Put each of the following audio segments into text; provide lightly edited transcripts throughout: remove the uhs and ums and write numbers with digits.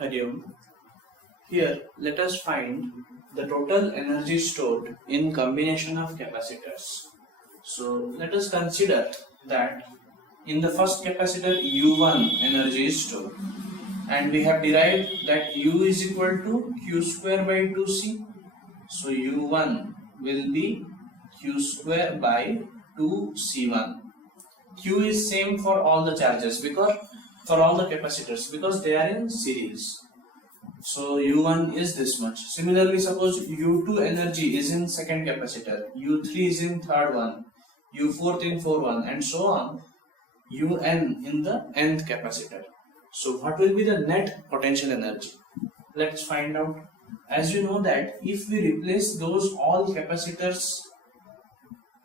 Hariom. Here, let us find the total energy stored in combination of capacitors. So, let us consider that in the first capacitor U1 energy is stored, and we have derived that U is equal to Q square by 2C. So, U1 will be Q square by 2C1. Q is same for all the charges because for all the capacitors because they are in series. So U1 is this much. Similarly, suppose U2 energy is in second capacitor, U3 is in third one, U4 in fourth one, and so on. Un in the nth capacitor. So what will be the net potential energy? Let's find out. As you know that if we replace those all capacitors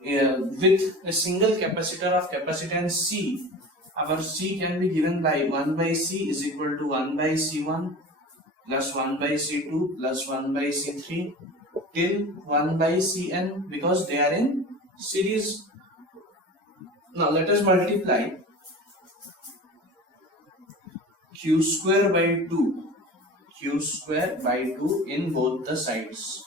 with a single capacitor of capacitance C, our C can be given by 1 by C is equal to 1 by C1 plus 1 by C2 plus 1 by C3 till 1 by Cn because they are in series. Now let us multiply Q square by 2 in both the sides.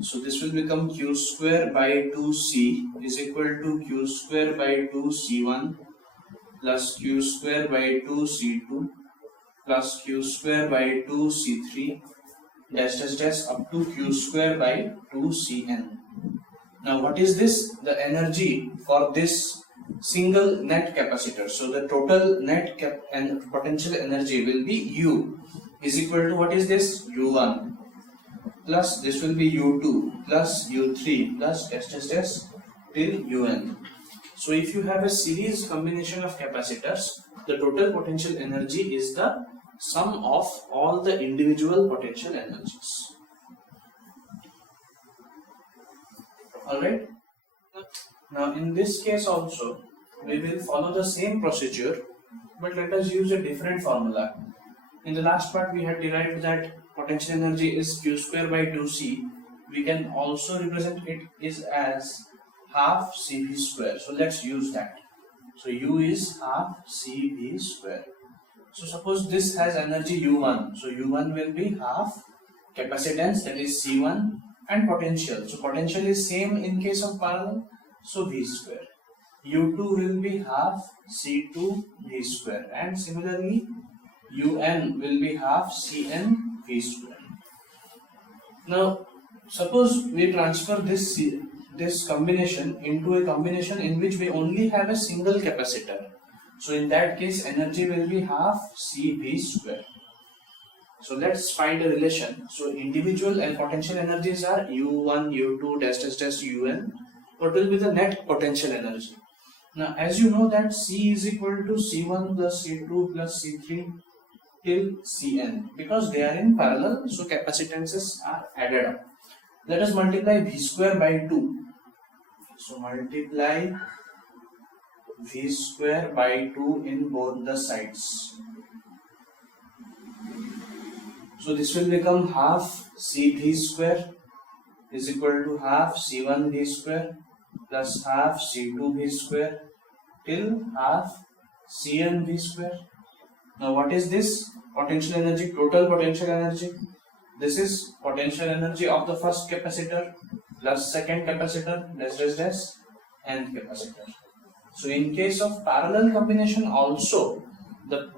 So this will become Q square by 2C is equal to Q square by 2C1 plus Q square by 2C2 plus Q square by 2C3 dash up to Q square by 2Cn. Now what is this? The energy for this single net capacitor. So the total net and potential energy will be U is equal to what is this? U1 plus this will be U2 plus U3 plus dash till Un. So if you have a series combination of capacitors, the total potential energy is the sum of all the individual potential energies. Alright. Now in this case also, we will follow the same procedure, but let us use a different formula. In the last part we had derived that potential energy is Q square by 2C. We can also represent it is as half CV square. So let's use that. So U is half CV square. So suppose this has energy U1. So U1 will be half capacitance, that is C1, and potential. So potential is same in case of parallel. So V square. U2 will be half C2 V square, and similarly Un will be half Cn V square. Now suppose we transfer this combination into a combination in which we only have a single capacitor. So in that case energy will be half CV square. So let's find a relation. So individual and potential energies are U1, U2 dash Un. What will be the net potential energy? Now as you know that C is equal to C1 plus C2 plus C3 till Cn because they are in parallel, so capacitances are added up. Let us multiply V square by 2. So multiply V square by 2 in both the sides. So this will become half CV square is equal to half C1 V square plus half C2 V square till half Cn V square. Now what is this? Potential energy, total potential energy. This is potential energy of the first capacitor plus second capacitor dash nth capacitor. So in case of parallel combination also the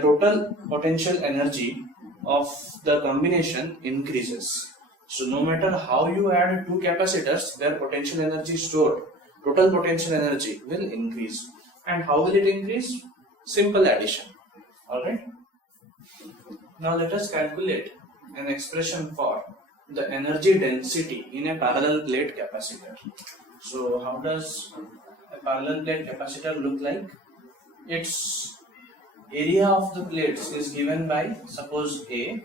total potential energy of the combination increases. So no matter how you add two capacitors, their potential energy stored, total potential energy will increase. And how will it increase? Simple addition. Alright. Now let us calculate an expression for the energy density in a parallel plate capacitor. So how does a parallel plate capacitor look like? Its area of the plates is given by suppose A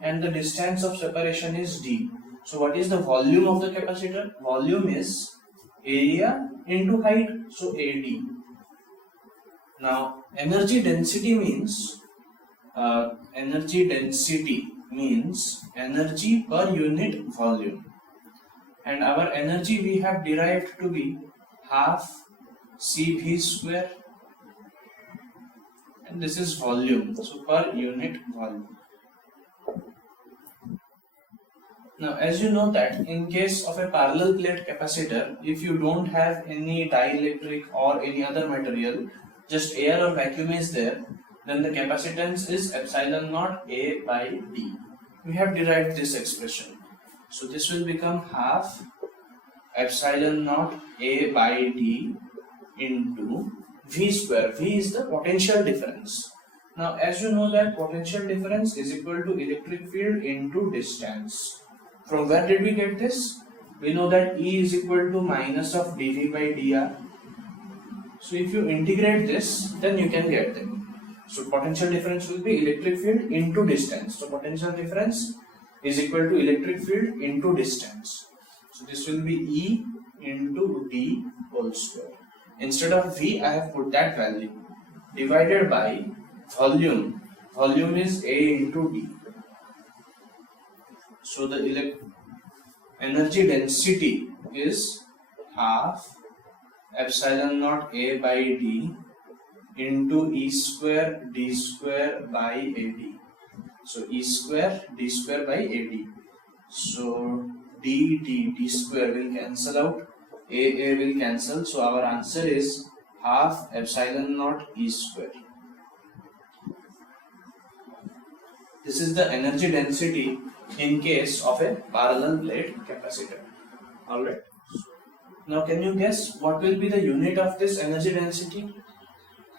and the distance of separation is D. So what is the volume of the capacitor? Volume is area into height, so AD. Now energy density means energy per unit volume, and our energy we have derived to be half CV square and this is volume, so per unit volume. Now, as you know that in case of a parallel plate capacitor, if you don't have any dielectric or any other material, just air or vacuum is there, then the capacitance is epsilon naught A by D. We have derived this expression. So this will become half epsilon naught A by D into V square. V is the potential difference. Now, as you know that potential difference is equal to electric field into distance. From where did we get this? We know that E is equal to minus of dV by dr. So if you integrate this, then you can get them. So potential difference will be electric field into distance. So potential difference is equal to electric field into distance. So this will be E into D whole square. Instead of V, I have put that value divided by volume. Volume is A into D. So the energy density is half epsilon naught A by D into E square D square by AD. So E square D square by AD. So D square will cancel out, A will cancel. So our answer is half epsilon naught E square. This is the energy density in case of a parallel plate capacitor. Alright. Now can you guess what will be the unit of this energy density?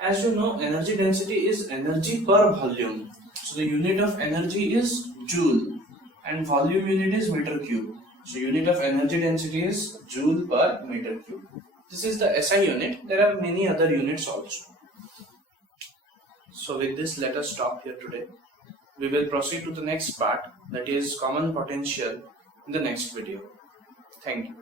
As you know, energy density is energy per volume. So the unit of energy is joule and volume unit is meter cube. So unit of energy density is joule per meter cube. This is the SI unit. There are many other units also. So with this, let us stop here today. We will proceed to the next part, that is common potential, in the next video. Thank you.